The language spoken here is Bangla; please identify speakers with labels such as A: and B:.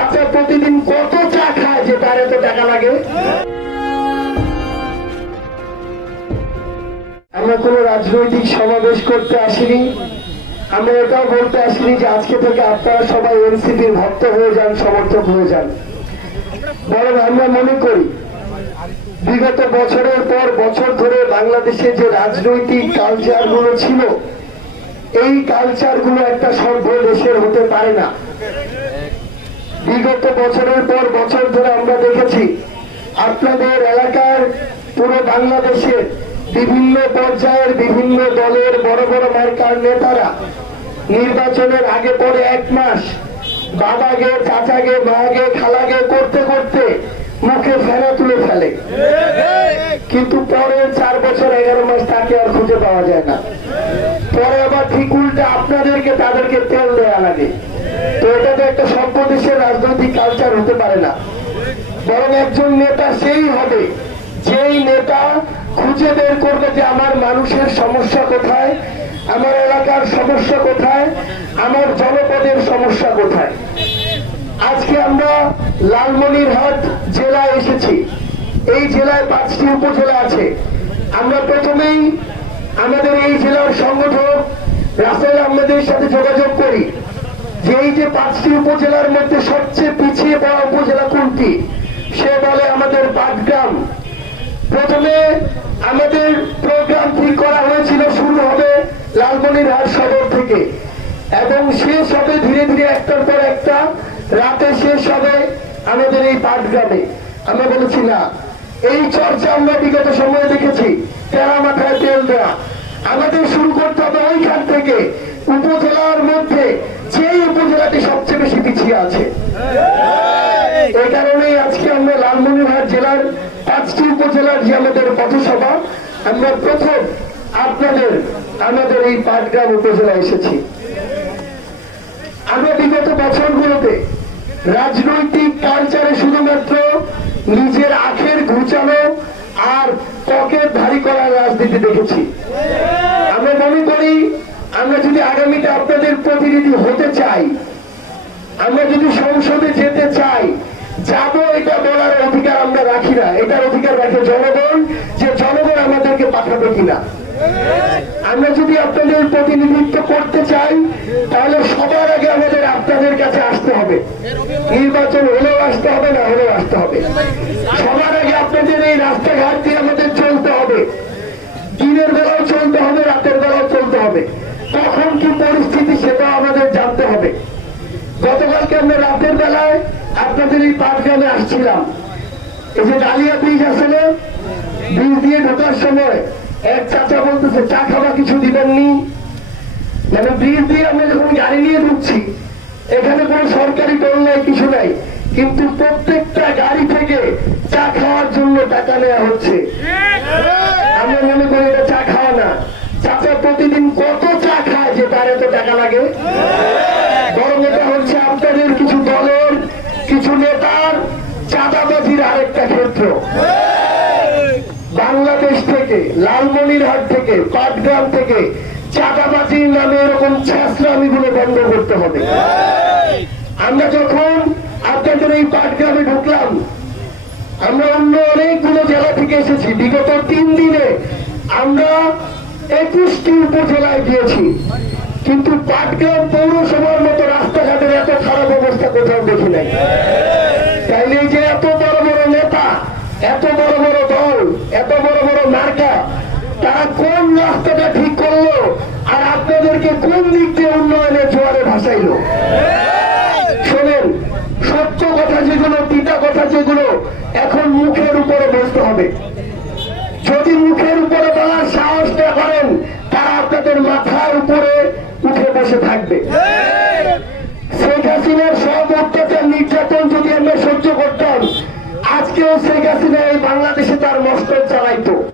A: চাচা প্রতিদিন কত চা খায় যে তার এত টাকা লাগে? আমরা কোনো রাজনৈতিক সমাবেশ করতে আসিনি। আমরা এটাও বলতে আসিনি যে আজকে থেকে আপনারা সবাই এনসিপির ভক্ত হয়ে যান, সমর্থক হয়ে যান। বরং আমরা মনে করি, বিগত বছরের পর বছর ধরে বাংলাদেশে যে রাজনৈতিক কালচারগুলো ছিল, এই কালচারগুলো একটা সভ্য দেশের হতে পারে না। বিগত বছরের পর বছর ধরে আমরা দেখেছি আপনাদের এলাকার পুরো বাংলাদেশের বিভিন্ন পর্যায়ের বিভিন্ন দলের বড় বড় মার্কার নেতারা নির্বাচনের আগে পরে এক মাস বাবাগে চাচাগে মাগে খালাগে করতে করতে মুখে ফেনা তুলে ফেলে। কিন্তু পরের চার বছর, এগারো মাস তাকে আর খুঁজে পাওয়া যায় না। পরে আবার ঠিক উল্টা আপনাদেরকে, তাদেরকে তেল দেওয়া লাগে। একটা সভ্য দেশের রাজনৈতিক কালচার হতে পারে না। বরং একজন নেতা সেই হবে, যেই নেতা খুঁজে বের করবে যে আমার মানুষের সমস্যা কোথায়, আমার এলাকার সমস্যা কোথায়, আমার জনপদের সমস্যা কোথায়। আজকে আমরা লালমনিরহাট জেলায় এসেছি। এই জেলায় পাঁচটি উপজেলা আছে। আমরা প্রথমেই আমাদের এই জেলার সংগঠক রাসেল আহমেদের সাথে যোগাযোগ করি। যে এই যে পাঁচটি উপজেলার মধ্যে সবচেয়ে পিছিয়ে পড়া উপজেলা কোনটি? সে বলে আমাদের পাটগ্রাম প্রথমে আমাদের প্রোগ্রাম ঠিক করা হয়েছিল শুরু হবে লালমনিরহাট সদর থেকে। এবং শেষ হবে ধীরে ধীরে একটার পর একটা। রাতে শেষ হবে আমাদের এই পাটগ্রামে আমরা বলেছি, না, এই চর্চা আমরা বিগত সময়ে দেখেছি। তেরা মাথায় তেল দেওয়া আমাদের শুরু করতে হবে ওইখান থেকে। উপজেলার মধ্যে উপজেলাটি সবচেয়ে বেশি পিছিয়ে আছে। এই কারণেই আজকে আমরা লালমনিরহাট জেলার পাঁচটি উপজেলার যে আমাদের পথসভা, আমরা প্রথম আপনাদের, আমাদের এই পাটগ্রাম উপজেলা এসেছি। আমরা বিগত বছরগুলোতে রাজনৈতিক কালচারে শুধুমাত্র নিজের আখের ঘুচানো আর পকেট ভারী করার রাজনীতি দেখেছি। আমরা মনে করি যদি আগামীতে আপনাদের প্রতিনিধি হতে চাই, আমরা যদি সংসদে যেতে চাই, যাব এটা বলার অধিকার আমরা রাখি না। এটার অধিকার রাখে জনগণ যে জনগণ আমাদেরকে পাঠাবে কিনা। আমরা যদি আপনাদের প্রতিনিধিত্ব করতে চাই, তাহলে সবার আগে আমাদের আপনাদের কাছে আসতে হবে। নির্বাচন হলেও আসতে হবে, না হলেও আসতে হবে। সবার আগে আপনাদের এই রাস্তাঘাট দিয়ে আমাদের চলতে হবে। দিনের বেলাও চলতে হবে, রাতের বেলাও চলতে হবে। কখন কি পরিস্থিতি সেটা আমাদের জানতে হবে। গতকালকে আমরা রাতের বেলায় আপনাদের এই পাটগ্রামে আসছিলাম। এই যে ডালিয়া ব্রিজ না ব্রিজ দিয়ে ঢোকার সময় এক চাচা বলতেছে, চা খাওয়া কিছু দিবেননি? মানে ব্রিজ দিয়ে আমরা যখন গাড়ি নিয়ে ঢুকছি, এখানে কোনো সরকারি টোল নাই, কিছু নাই, কিন্তু প্রত্যেকটা গাড়ি থেকে চা খাওয়ার জন্য টাকা নেওয়া হচ্ছে। লাগে? বরং এটা হচ্ছে আপনাদের কিছু দলের, কিছু নেতার চাঁদাবাজির আরেকটা ক্ষেত্র। বাংলাদেশ থেকে, লালমনিরহাট থেকে, পাটগ্রাম থেকে চাঁদাবাজির নামে এরকম ছ্যাঁচড়ামি গুলো বন্ধ করতে হবে। আমরা যখন আপনাদের এই পাটগ্রামে ঢুকলাম, আমরা অন্য অনেকগুলো জেলা থেকে এসেছি। বিগত তিন দিনে আমরা একুশটি উপজেলায় গিয়েছি। কিন্তু পাটগ্রাম পৌরসভার মতো রাস্তাঘাটের এত খারাপ অবস্থা কোথাও দেখি নাই। তাইলে এই যে এত বড় বড় নেতা, এত বড় বড় দল, এত বড় বড় মার্কা, তারা কোন রাস্তাটা ঠিক করল আর আপনাদেরকে কোন দিক দিয়ে উন্নয়নের জোয়ারে ভাসাইলো? শোনেন, সত্য কথা যেগুলো পিতা কথা যেগুলো এখন মুখের উপরে বসতে হবে। যদি মুখের উপরে বলার সাহস না করেন, তারা আপনাদের মাথার উপরে বসে থাকবে। শেখ হাসিনার সব অত্যাচার নির্যাতন যদি আমরা সহ্য করতাম, আজকেও শেখ হাসিনা এই বাংলাদেশে তার মস্তক চালাইতো।